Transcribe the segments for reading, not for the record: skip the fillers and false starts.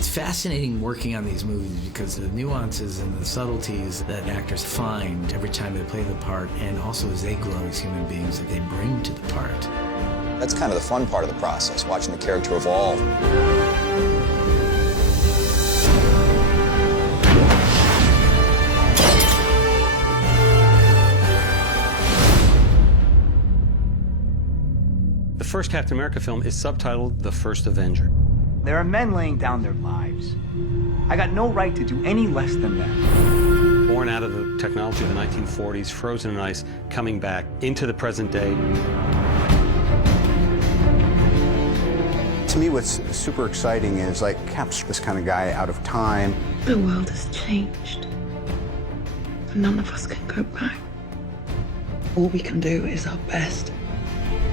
It's fascinating working on these movies because the nuances and the subtleties that actors find every time they play the part, and also as they grow as human beings, that they bring to the part. That's kind of the fun part of the process, watching the character evolve. The first Captain America film is subtitled The First Avenger. There are men laying down their lives. I got no right to do any less than that. Born out of the technology of the 1940s, frozen in ice, coming back into the present day. To me, what's super exciting is, like, Cap's this kind of guy out of time. The world has changed. None of us can go back. All we can do is our best.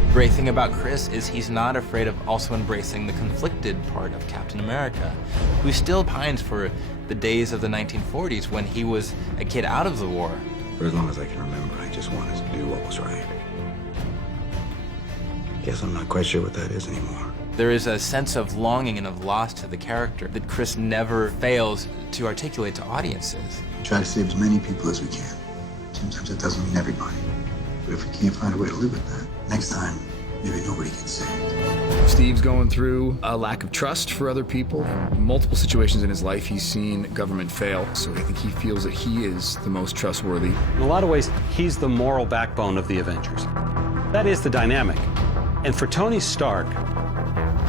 The great thing about Chris is he's not afraid of also embracing the conflicted part of Captain America, who still pines for the days of the 1940s when he was a kid out of the war. For as long as I can remember, I just wanted to do what was right. Guess I'm not quite sure what that is anymore. There is a sense of longing and of loss to the character that Chris never fails to articulate to audiences. We try to save as many people as we can. Sometimes it doesn't mean everybody. But if we can't find a way to live with that, next time, maybe nobody gets saved. Steve's going through a lack of trust for other people. Multiple situations in his life, he's seen government fail, so I think he feels that he is the most trustworthy. In a lot of ways, he's the moral backbone of the Avengers. That is the dynamic. And for Tony Stark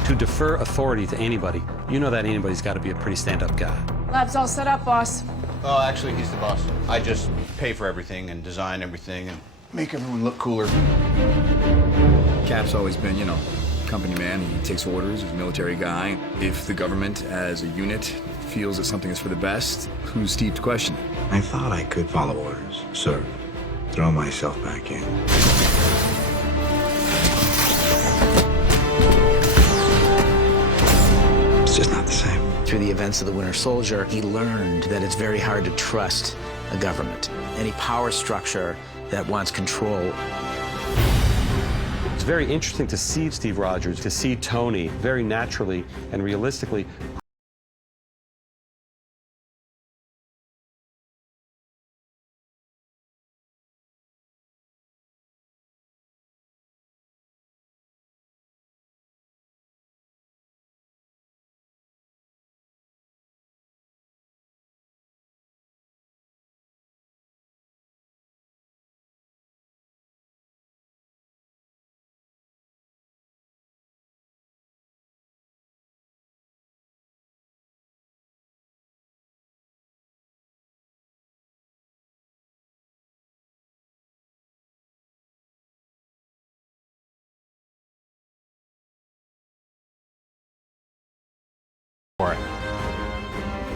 to defer authority to anybody, you know that anybody's got to be a pretty stand-up guy. Lab's all set up, boss. Oh, actually, he's the boss. I just pay for everything and design everything and make everyone look cooler. Cap's always been, company man. He takes orders, he's a military guy. If the government as a unit feels that something is for the best, who's Steve to question it? I thought I could follow orders, serve, throw myself back in. It's just not the same. Through the events of the Winter Soldier, he learned that it's very hard to trust a government, any power structure that wants control. It's very interesting to see Steve Rogers, to see Tony very naturally and realistically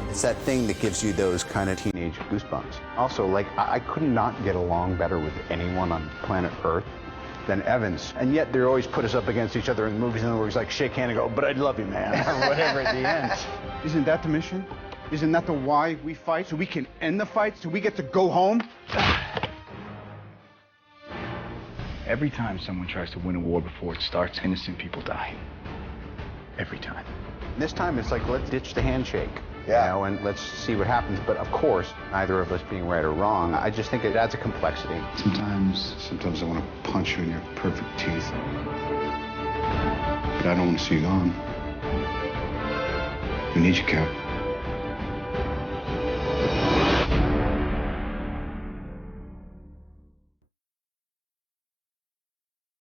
It's that thing that gives you those kind of teenage goosebumps. Also, like, I could not get along better with anyone on planet Earth than Evans. And yet they always put us up against each other in the movies, and where he's like, shake hand and go, but I love you, man, or whatever at the end. Isn't that the mission? Isn't that the why we fight? So we can end the fight, so we get to go home? Every time someone tries to win a war before it starts, innocent people die. Every time. This time it's like, let's ditch the handshake. Yeah. And let's see what happens. But of course, neither of us being right or wrong, I just think it adds a complexity. Sometimes I want to punch you in your perfect teeth. But I don't want to see you gone. We need you, Cap.